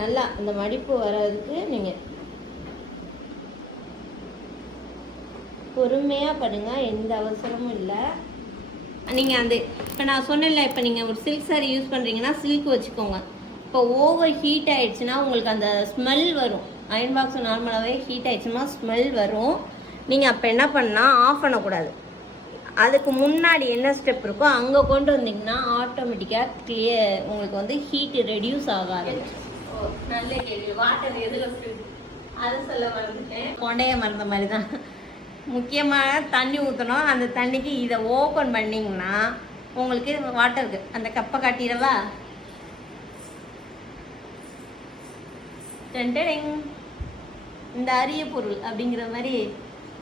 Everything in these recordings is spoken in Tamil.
நல்லா அந்த மடிப்பு வர்றதுக்கு நீங்கள் பொறுமையாக பண்ணுங்கள், எந்த அவசரமும் இல்லை. நீங்கள் அந்த இப்போ நான் சொன்னேன்ல, இப்போ நீங்கள் ஒரு சில்க் சாரி யூஸ் பண்ணுறீங்கன்னா சில்க் வச்சுக்கோங்க. இப்போ ஓவர் ஹீட் ஆகிடுச்சுன்னா உங்களுக்கு அந்த ஸ்மெல் வரும். அயன் பாக்ஸ் நார்மலாகவே ஹீட் ஆகிடுச்சுன்னா ஸ்மெல் வரும். நீங்கள் அப்போ என்ன பண்ணால் ஆஃப் பண்ணக்கூடாது. அதுக்கு முன்னாடி என்ன ஸ்டெப் இருக்கோ அங்கே கொண்டு வந்தீங்கன்னா ஆட்டோமேட்டிக்காக உங்களுக்கு வந்து ஹீட்டு ரெடியூஸ் ஆகாது. நல்ல கேள்வி. வாட்டர் எதில் அதை சொல்ல மறந்துட்டேன், கொண்டைய மறந்த மாதிரி தான். முக்கியமாக தண்ணி ஊற்றணும். அந்த தண்ணிக்கு இதை ஓப்பன் பண்ணிங்கன்னா உங்களுக்கு வாட்டருக்கு அந்த கப்பை காட்டிடவா. இந்த அரிய பொருள் அப்படிங்கிற மாதிரி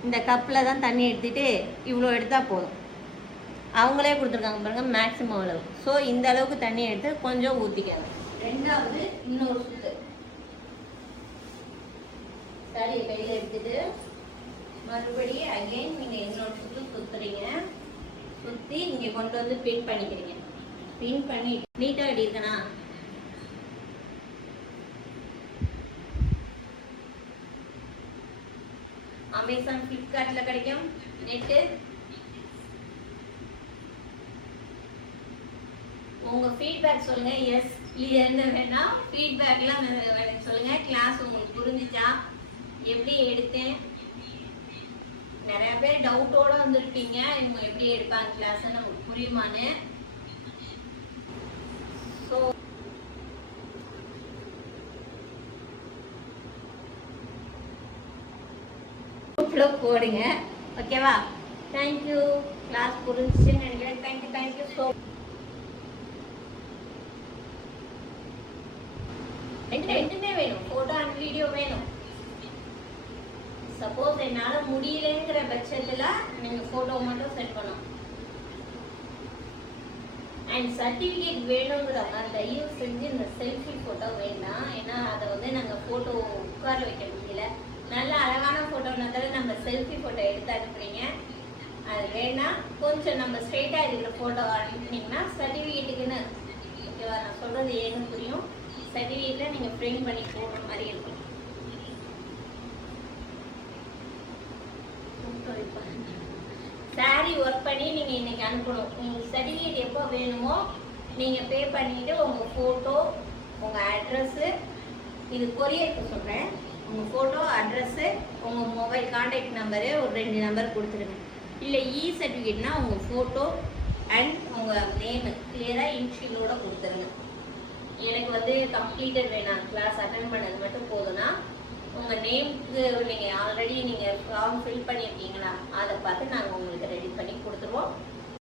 இந்த கப்பில் தான் தண்ணி எடுத்துகிட்டு இவ்வளோ எடுத்தால் போதும். அவங்களே கொடுத்துருக்காங்க பாருங்கள் மேக்ஸிமம் அளவு. ஸோ இந்த அளவுக்கு தண்ணி எடுத்து கொஞ்சம் ஊற்றிக்கணும். ரெண்டாவது இன்னொரு சுத்து சாரியை கையில் எடுத்துட்டு மறுபடியும் அகைன் நீங்கள் இன்னொரு சுற்று சுற்றுறீங்க. சுற்றி இங்கே கொண்டு வந்து பின் பண்ணிக்கிறீங்க. பின் பண்ணி நீட்டாக அடி இருக்கனா. அமேசான் ஃப்ளிப்கார்ட்டில் கிடைக்கும் நெட்டு. உங்கள் ஃபீட்பேக் சொல்லுங்கள். எஸ் என்ன வேணால் ஃபீட்பேக்லாம் சொல்லுங்கள். கிளாஸ் உங்களுக்கு புரிஞ்சிச்சா, எப்படி எடுத்தேன். நிறைய பேர் டவுட்டோட வந்துருப்பீங்க, இவங்க எப்படி எடுப்பாங்க கிளாஸ் நமக்கு புரியுமான்னு. ஸோ போடுங்க, ஓகேவா? தேங்க்யூ. கிளாஸ் புரிஞ்சுன்னு நினைக்கிறேன். Thank you so. ரெண்டுமே வேணும், ஃபோட்டோ அண்ட் வீடியோ வேணும். சப்போஸ் என்னால் முடியலங்கிற பட்சத்தில் நீங்கள் ஃபோட்டோ மட்டும் சென்ட் பண்ணணும். அண்ட் சர்டிஃபிகேட் வேணுங்கிறவங்க தயவு செஞ்சு இந்த செல்ஃபி ஃபோட்டோ வேண்டாம். ஏன்னா அதை வந்து நாங்கள் ஃபோட்டோ உட்கார வைக்க முடியல. நல்ல அழகான ஃபோட்டோனா தான் நம்ம செல்ஃபி ஃபோட்டோ எடுத்து அனுப்புறீங்க. அது வேணாம். கொஞ்சம் நம்ம ஸ்ட்ரெயிட்டாக இருக்கிற ஃபோட்டோ அனுப்புனீங்கன்னா சர்டிஃபிகேட்டுக்குன்னு, ஓகேவா? நான் சொல்கிறது ஏன்னு புரியும். சர்டிஃபிகேட்டில் நீங்கள் ஃப்ரேம் பண்ணி போடுற மாதிரி இருக்கும். சாரி ஒர்க் பண்ணி நீங்கள் இன்றைக்கி அனுப்பணும். உங்களுக்கு சர்டிஃபிகேட் எப்போ வேணுமோ நீங்கள் பே பண்ணிவிட்டு உங்கள் ஃபோட்டோ, உங்கள் அட்ரஸ்ஸு, இது கொரியருக்கு சொல்கிறேன், உங்கள் ஃபோட்டோ, அட்ரஸ்ஸு, உங்கள் மொபைல் கான்டாக்ட் நம்பரு ஒரு 2 நம்பர் கொடுத்துருங்க. இல்லை சர்டிஃபிகேட்னா உங்கள் ஃபோட்டோ அண்ட் உங்கள் நேமு கிளியராக இன்ஷியலோடு கொடுத்துருங்க. எனக்கு வந்து கம்ப்ளீட்டட் வேணாம், கிளாஸ் அட்டன் பண்ணது மட்டும் போதும்னா உங்கள் நேமுக்கு நீங்கள் ஆல்ரெடி நீங்கள் ஃபார்ம் ஃபில் பண்ணியிருக்கீங்களா